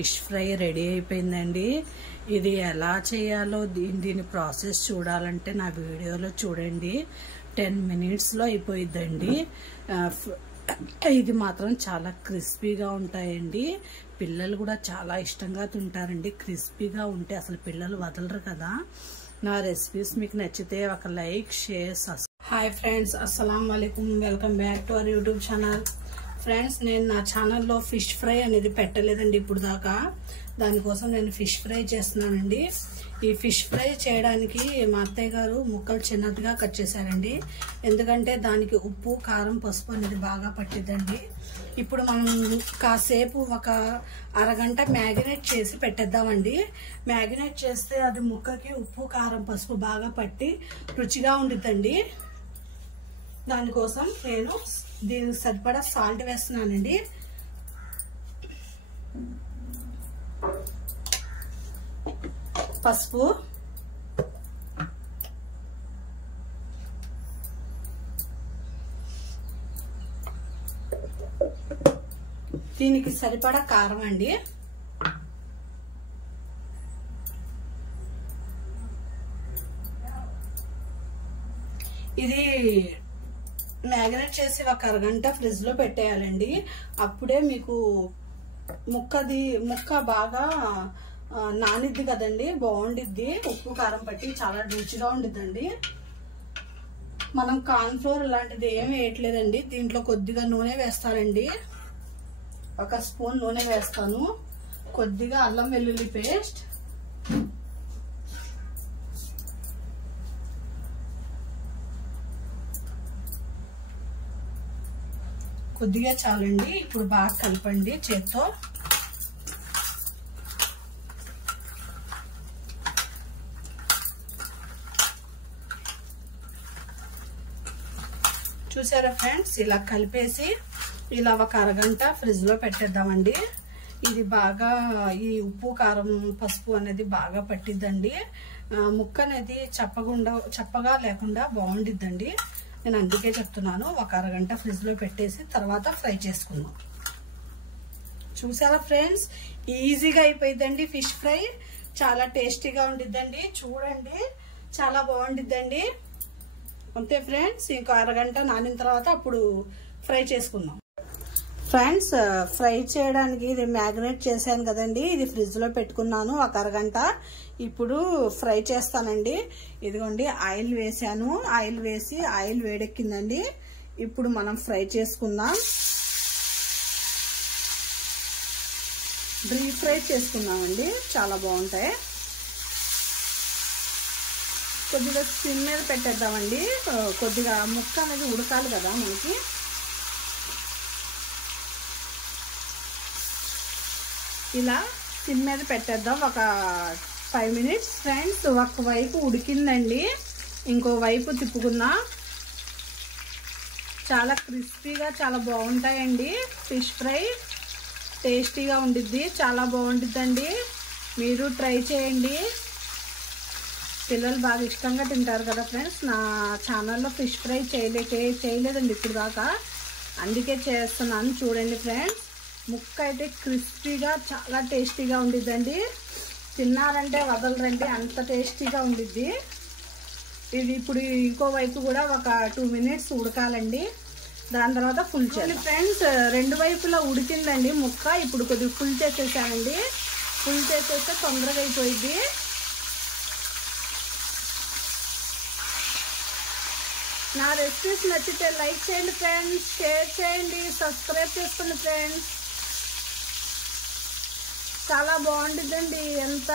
Fish fry ready అయిపోయిందండి. ఇది ఎలా చేయాలో దీని ప్రాసెస్ చూడాలంటే నా వీడియోలో చూడండి. 10 minutesలో అయిపోయిద్దండి. ఇది మాత్రం చాలా క్రిస్పీగా ఉంటాయండి. పిల్లలు కూడా చాలా ఇష్టంగా తింటారండి. క్రిస్పీగా ఉంటే అసలు పిల్లలు వదలరు కదా. నా రెసిపీస్ మీకు నచ్చితే ఒక like, share, subscribe. Hi friends, అస్సలం వాలేకుమ్. Welcome back to our YouTube channel. Friends, నేను నా ఛానల్లో ఫిష్ ఫ్రై అనేది పెట్టలేదండి ఇప్పుడు దాకా. దానికోసం నేను ఫిష్ ఫ్రై చేస్తున్నానండి. ఈ ఫిష్ ఫ్రై చేయడానికి మా అత్తయ్య గారు ముక్కలు చిన్నదిగా కట్ చేశారండి. ఎందుకంటే దానికి ఉప్పు, కారం, పసుపు అనేది బాగా పట్టిద్దండి. ఇప్పుడు మనం కాసేపు ఒక అరగంట మ్యాగినేట్ చేసి పెట్టేద్దామండి. మ్యాగినేట్ చేస్తే అది ముక్కకి ఉప్పు, కారం, పసుపు బాగా పట్టి రుచిగా ఉండిద్దండి. దానికోసం నేను దీనికి సరిపడా సాల్ట్ వేస్తున్నానండి. పసుపు, దీనికి సరిపడా కారం అండి. ఇది మ్యాగ్నేట్ చేసి ఒక అరగంట ఫ్రిడ్జ్ లో పెట్టేయాలండి. అప్పుడే మీకు ముక్క బాగా నానిద్ది కదండి, బాగుండిద్ది. ఉప్పు, కారం పట్టి చాలా రుచిగా ఉండిద్దండి. మనం కార్న్ ఫ్లోర్ లాంటిది ఏమి వేయట్లేదండి. దీంట్లో కొద్దిగా నూనె వేస్తానండి. 1 స్పూన్ నూనె వేస్తాను. కొద్దిగా అల్లం వెల్లుల్లి పేస్ట్, కొద్దిగా చాలండి. ఇప్పుడు బాగా కలపండి చేత్తో. చూసారా ఫ్రెండ్స్, ఇలా కలిపేసి ఇలా ఒక అరగంట ఫ్రిడ్జ్ లో పెట్టేద్దామండి. ఇది బాగా ఈ ఉప్పు, కారం, పసుపు అనేది బాగా పట్టిద్దండి. ముక్క అనేది చప్పగా లేకుండా బాగుండిద్దండి. నేను అందుకే చెప్తున్నాను. ఒక అరగంట ఫ్రిడ్జ్ లో పెట్టేసి తర్వాత ఫ్రై చేసుకుందాం. చూసారా ఫ్రెండ్స్, ఈజీగా అయిపోయిందండి ఫిష్ ఫ్రై. చాలా టేస్టీగా ఉండిద్దండి. చూడండి, చాలా బాగుండిద్దండి. అంతే ఫ్రెండ్స్, ఇంకో అరగంట నానిన తర్వాత అప్పుడు ఫ్రై చేసుకుందాం. ఫ్రెండ్స్, ఫ్రై చేయడానికి ఇది మ్యాగ్నేట్ చేశాను కదండి, ఇది ఫ్రిడ్జ్ లో పెట్టుకున్నాను ఒక అరగంట. ఇప్పుడు ఫ్రై చేస్తానండి. ఇదిగోండి, ఆయిల్ వేసాను. ఆయిల్ వేసి ఆయిల్ వేడెక్కిందండి. ఇప్పుడు మనం ఫ్రై చేసుకుందాం. డీప్ ఫ్రై చేసుకుందామండి, చాలా బాగుంటాయి. కొద్దిగా సిమ్ మీద పెట్టేద్దామండి. కొద్దిగా ముక్క అనేది ఉడకాలి కదా మనకి. ఇలా సిమ్ మీద పెట్టేద్దాం ఒక 5 minutes. ఫ్రెండ్స్, ఒక వైపు ఉడికిందండి, ఇంకో వైపు తిప్పుకుందాం. చాలా క్రిస్పీగా చాలా బాగుంటాయండి ఫిష్ ఫ్రై. టేస్టీగా ఉండిద్ది, చాలా బాగుండిద్దండి. మీరు ట్రై చేయండి. పిల్లలు బాగా ఇష్టంగా తింటారు కదా ఫ్రెండ్స్. నా ఛానల్లో ఫిష్ ఫ్రై చేయలేదండి ఇప్పుడు దాకా, అందుకే చేస్తున్నాను. చూడండి ఫ్రెండ్స్, ముక్క అయితే క్రిస్పీగా చాలా టేస్టీగా ఉండిద్దండి. తిన్నారంటే వదలరండి, అంత టేస్టీగా ఉండిద్ది. ఇది ఇప్పుడు ఇంకో వైపు కూడా ఒక 2 minutes ఉడకాలండి. దాని తర్వాత ఫుల్ చేయాలి. ఫ్రెండ్స్, 2 వైపులా ఉడికిందండి ముక్క. ఇప్పుడు కొద్దిగా ఫుల్ చేసేసానండి. ఫుల్ చేసేస్తే తొందరగా అయిపోయింది. నా రెసిపీస్ నచ్చితే లైక్ చేయండి ఫ్రెండ్స్, షేర్ చేయండి, సబ్స్క్రైబ్ చేసుకోండి ఫ్రెండ్స్. చాలా బాగుంటుందండి. ఎంత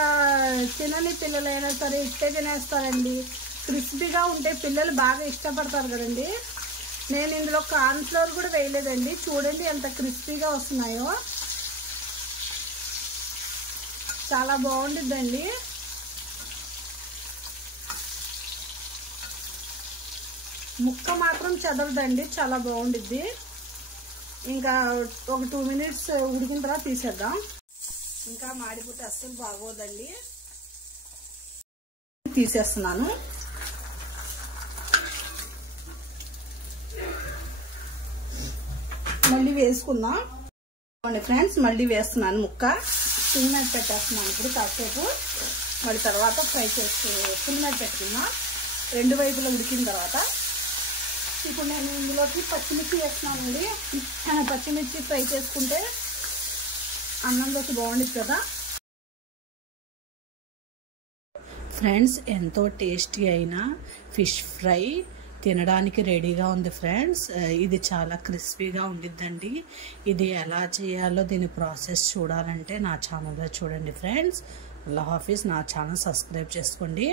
తినని పిల్లలైనా సరే ఇట్టే తినేస్తారండి. క్రిస్పీగా ఉంటే పిల్లలు బాగా ఇష్టపడతారు కదండి. నేను ఇందులో కార్న్ ఫ్లోర్ కూడా వేయలేదండి. చూడండి ఎంత క్రిస్పీగా వస్తున్నాయో. చాలా బాగుంటుందండి. ముక్క మాత్రం చెదరదండి, చాలా బాగుండిద్ది. ఇంకా ఒక 2 minutes ఉడికిన తర్వాత తీసేద్దాం. ఇంకా మాడిపోతే అస్సలు బాగోదండి. తీసేస్తున్నాను. మళ్ళీ వేసుకుందాం. ఫ్రెండ్స్, మళ్ళీ వేస్తున్నాను ముక్క. ఫుల్ మీద పెట్టేస్తున్నాను ఇప్పుడు కాసేపు. మరి తర్వాత ఫ్రై చేసి ఫుల్ మీద పెట్టుకున్నా. 2 వైపులా ఉడికిన తర్వాత ఇప్పుడు నేను ఇందులోకి పచ్చిమిర్చి వేస్తున్నానండి. పచ్చిమిర్చి ఫ్రై చేసుకుంటే అన్నంలోకి బాగుంటుంది కదా ఫ్రెండ్స్. ఎంతో టేస్టీ అయిన ఫిష్ ఫ్రై తినడానికి రెడీగా ఉంది ఫ్రెండ్స్. ఇది చాలా క్రిస్పీగా ఉండిద్దండి. ఇది ఎలా చేయాలో దీని ప్రాసెస్ చూడాలంటే నా ఛానల్లో చూడండి ఫ్రెండ్స్. అల్లాహ్ హాఫీజ్. నా ఛానల్ సబ్స్క్రైబ్ చేసుకోండి.